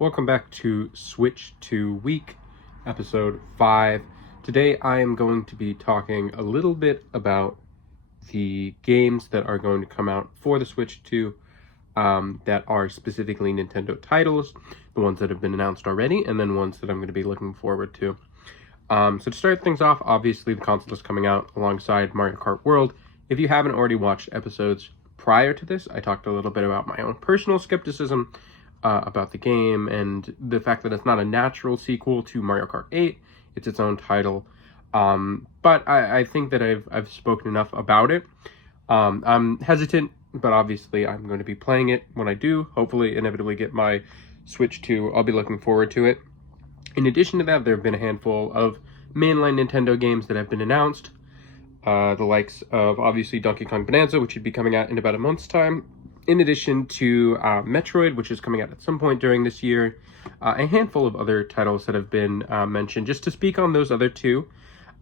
Welcome back to Switch to Week, episode 5. Today I am going to be talking a little bit about the games that are going to come out for the Switch 2 that are specifically Nintendo titles, the ones that have been announced already, and then ones that I'm going to be looking forward to. So to start things off, obviously the console is coming out alongside Mario Kart World. If you haven't already watched episodes prior to this, I talked a little bit about my own personal skepticism about the game and the fact that it's not a natural sequel to Mario Kart 8. It's its own title. But I think that I've spoken enough about it. I'm hesitant, but obviously I'm going to be playing it when I do. Hopefully, inevitably get my Switch 2. I'll be looking forward to it. In addition to that, there have been a handful of mainline Nintendo games that have been announced. The likes of, obviously, Donkey Kong Bonanza, which should be coming out in about a month's time. In addition to Metroid, which is coming out at some point during this year. A handful of other titles that have been mentioned. Just to speak on those other two,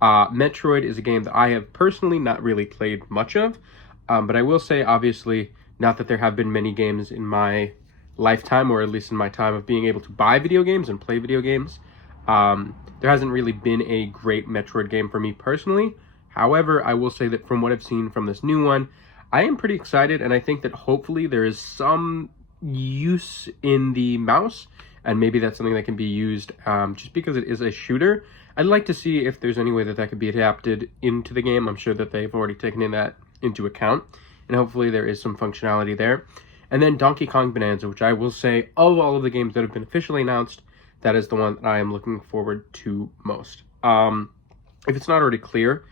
Metroid is a game that I have personally not really played much of. But I will say, obviously, not that there have been many games in my lifetime, or at least in my time of being able to buy video games and play video games. There hasn't really been a great Metroid game for me personally. However, I will say that from what I've seen from this new one, I am pretty excited, and I think that hopefully there is some use in the mouse, and maybe that's something that can be used just because it is a shooter. I'd like to see if there's any way that that could be adapted into the game. I'm sure that they've already taken that into account, and hopefully there is some functionality there. And then Donkey Kong Bonanza, which I will say, of all of the games that have been officially announced, that is the one that I am looking forward to most. If it's not already clear,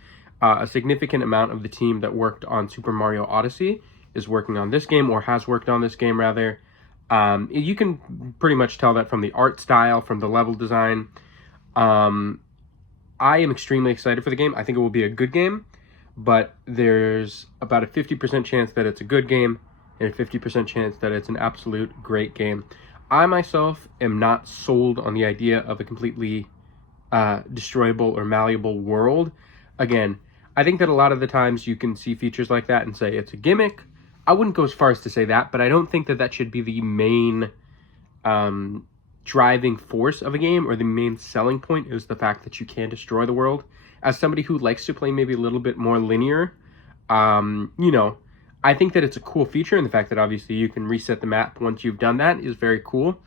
a significant amount of the team that worked on Super Mario Odyssey is working on this game, or has worked on this game, rather. You can pretty much tell that from the art style, from the level design. I am extremely excited for the game. I think it will be a good game, but there's about a 50% chance that it's a good game, and a 50% chance that it's an absolute great game. I myself am not sold on the idea of a completely destroyable or malleable world. Again, I think that a lot of the times you can see features like that and say it's a gimmick. I wouldn't go as far as to say that, but I don't think that that should be the main driving force of a game, or the main selling point is the fact that you can destroy the world. As somebody who likes to play maybe a little bit more linear, I think that it's a cool feature, and the fact that obviously you can reset the map once you've done that is very cool.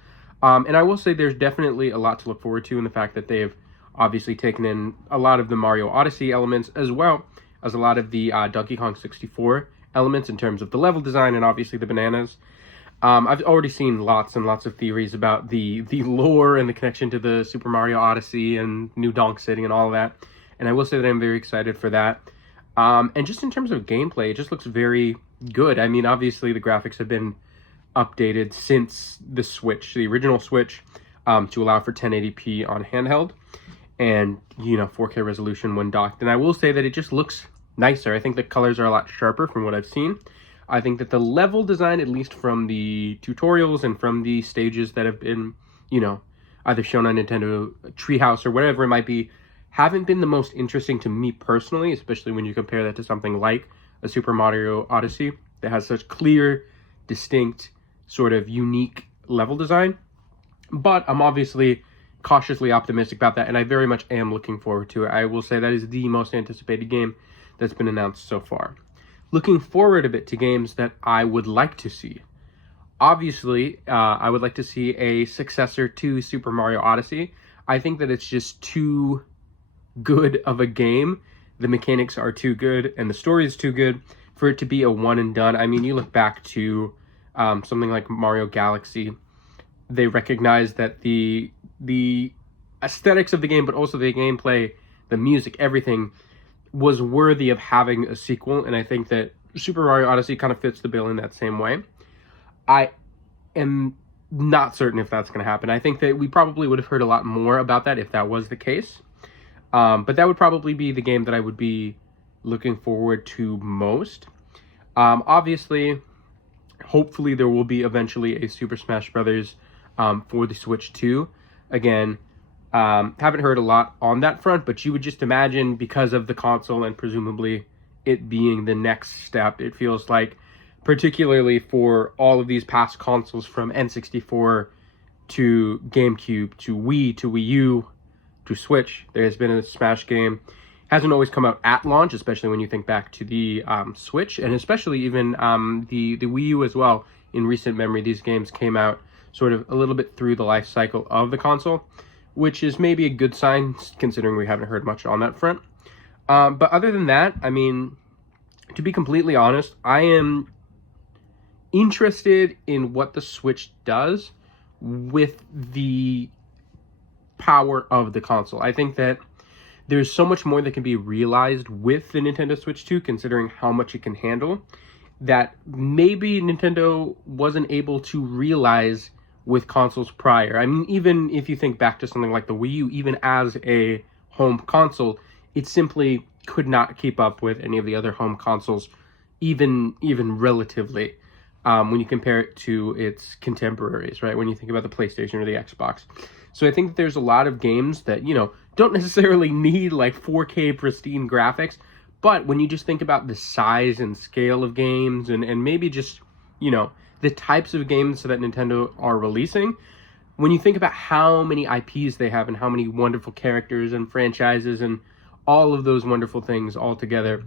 And I will say there's definitely a lot to look forward to in the fact that they've obviously taken in a lot of the Mario Odyssey elements, as well as a lot of the Donkey Kong 64 elements in terms of the level design and obviously the bananas. I've already seen lots and lots of theories about the lore and the connection to the Super Mario Odyssey and New Donk City and all of that. And I will say that I'm very excited for that. And just in terms of gameplay, it just looks very good. I mean, obviously the graphics have been updated since the Switch, the original Switch, to allow for 1080p on handheld and 4K resolution when docked. And I will say that it just looks nicer. I think the colors are a lot sharper from what I've seen. I think that the level design, at least from the tutorials and from the stages that have been either shown on Nintendo Treehouse or whatever it might be, haven't been the most interesting to me personally, especially when you compare that to something like a Super Mario Odyssey that has such clear, distinct, sort of unique level design. But I'm obviously cautiously optimistic about that, and I very much am looking forward to it. I will say that is the most anticipated game that's been announced so far. Looking forward a bit to games that I would like to see. Obviously, I would like to see a successor to Super Mario Odyssey. I think that it's just too good of a game. The mechanics are too good, and the story is too good for it to be a one and done. I mean, you look back to something like Mario Galaxy. They recognize that the aesthetics of the game, but also the gameplay, the music, everything was worthy of having a sequel, and I think that Super Mario Odyssey kind of fits the bill in that same way. I am not certain if that's going to happen. I think that we probably would have heard a lot more about that if that was the case. But that would probably be the game that I would be looking forward to most. Obviously, hopefully there will be eventually a Super Smash Brothers for the Switch 2. Again, haven't heard a lot on that front, but you would just imagine, because of the console and presumably it being the next step, it feels like, particularly for all of these past consoles from N64 to GameCube, to Wii, to Wii U, to Switch. There has been a Smash game. Hasn't always come out at launch, especially when you think back to the Switch, and especially even the Wii U as well. In recent memory, these games came out sort of a little bit through the life cycle of the console, which is maybe a good sign, considering we haven't heard much on that front. But other than that, I mean, to be completely honest, I am interested in what the Switch does with the power of the console. I think that there's so much more that can be realized with the Nintendo Switch 2, considering how much it can handle, that maybe Nintendo wasn't able to realize with consoles prior. I mean, even if you think back to something like the Wii U, even as a home console, it simply could not keep up with any of the other home consoles, even relatively, when you compare it to its contemporaries, right? When you think about the PlayStation or the Xbox. So I think there's a lot of games that, don't necessarily need like 4K pristine graphics, but when you just think about the size and scale of games and maybe just, the types of games that Nintendo are releasing, when you think about how many IPs they have and how many wonderful characters and franchises and all of those wonderful things all together,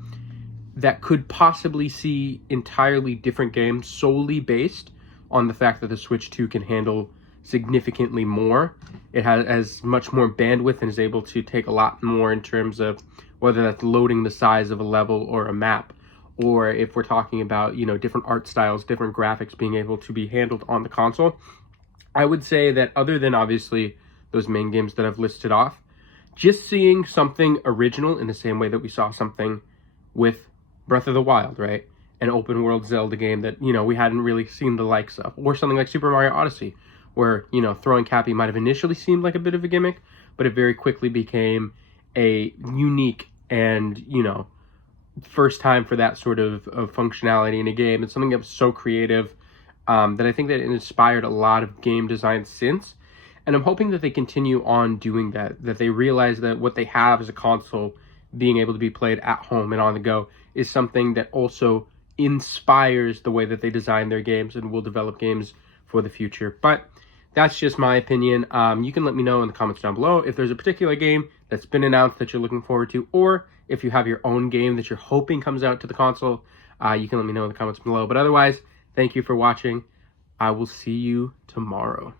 that could possibly see entirely different games solely based on the fact that the Switch 2 can handle significantly more. It has much more bandwidth and is able to take a lot more in terms of whether that's loading the size of a level or a map, or if we're talking about, different art styles, different graphics being able to be handled on the console. I would say that other than obviously those main games that I've listed off, just seeing something original in the same way that we saw something with Breath of the Wild, right? An open world Zelda game that, we hadn't really seen the likes of, or something like Super Mario Odyssey, where, throwing Cappy might have initially seemed like a bit of a gimmick, but it very quickly became a unique and, first time for that sort of functionality in a game. It's something that was so creative that I think that it inspired a lot of game design since. And I'm hoping that they continue on doing that they realize that what they have as a console being able to be played at home and on the go is something that also inspires the way that they design their games and will develop games for the future. But that's just my opinion. You can let me know in the comments down below if there's a particular game that's been announced that you're looking forward to, or if you have your own game that you're hoping comes out to the console. You can let me know in the comments below. But otherwise, thank you for watching. I will see you tomorrow.